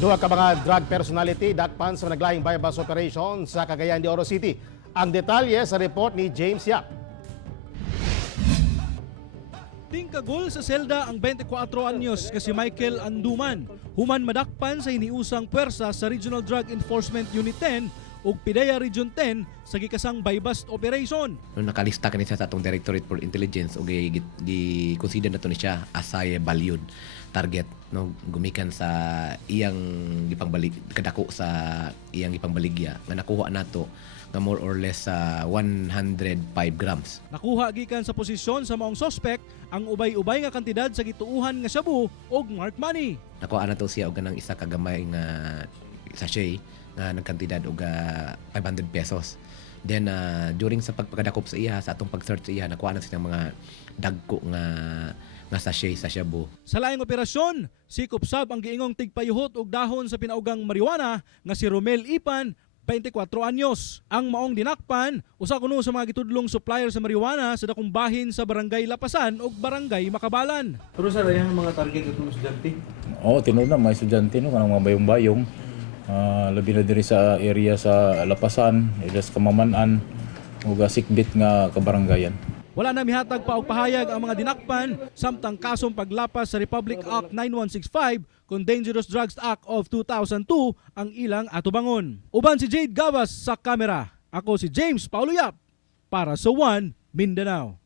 Duha ka mga drug personality dakpan sa naglaing bypass operation sa Cagayan de Oro City. Ang detalye sa report ni James Yap. Tingkagol sa selda ang 24 anyos nga si Michael Anduman. Human madakpan sa hiniusang puwersa sa Regional Drug Enforcement Unit 10 ug PIDEA Region 10 sa gikasang bypass operation. No, nakalista kani siya sa atong Directorate for Intelligence ug gi-consider nato ni siya as a valued target, no, gumikan sa iyang gipangbalig kadako sa iyang gipangbaligya nga nakuha nato nga more or less 105 grams. Nakuha gikan sa posisyon sa maong suspect ang ubay-ubay nga kantidad sa gituuhan nga shabu ug marked money. Nakuha nato siya og ganang isa ka gamay nga sachet nga nagkantidad og 500 pesos. Then during sa pagpakadakop sa iya, sa atong pag-search sa iya, nakuha na siya mga dagko nga sachet sa shabu. Sa laing operasyon, sikop sab ang giingong tigpayuhot og dahon sa pinaugang marijuana nga si Romel Ipan, 24 anyos. Ang maong dinakpan, usa kuno sa mga gitudlong supplier sa marijuana sa dakong bahin sa Barangay Lapasan ug Barangay Makabalan. Pero sa rayang mga target itong estudyante? Oo, tinuod na may estudyante no kanang mga bayong-bayong. Labi na diri sa area sa Lapasan, ilas Kamamanan ug sikbit nga kabarangayan. Wala na mihatag pa og pahayag ang mga dinakpan samtang kasong paglapas sa Republic Act 9165 kung Dangerous Drugs Act of 2002 ang ilang atubangon. Uban si Jade Gavas sa kamera. Ako si James Paulo Yap para sa One Mindanao.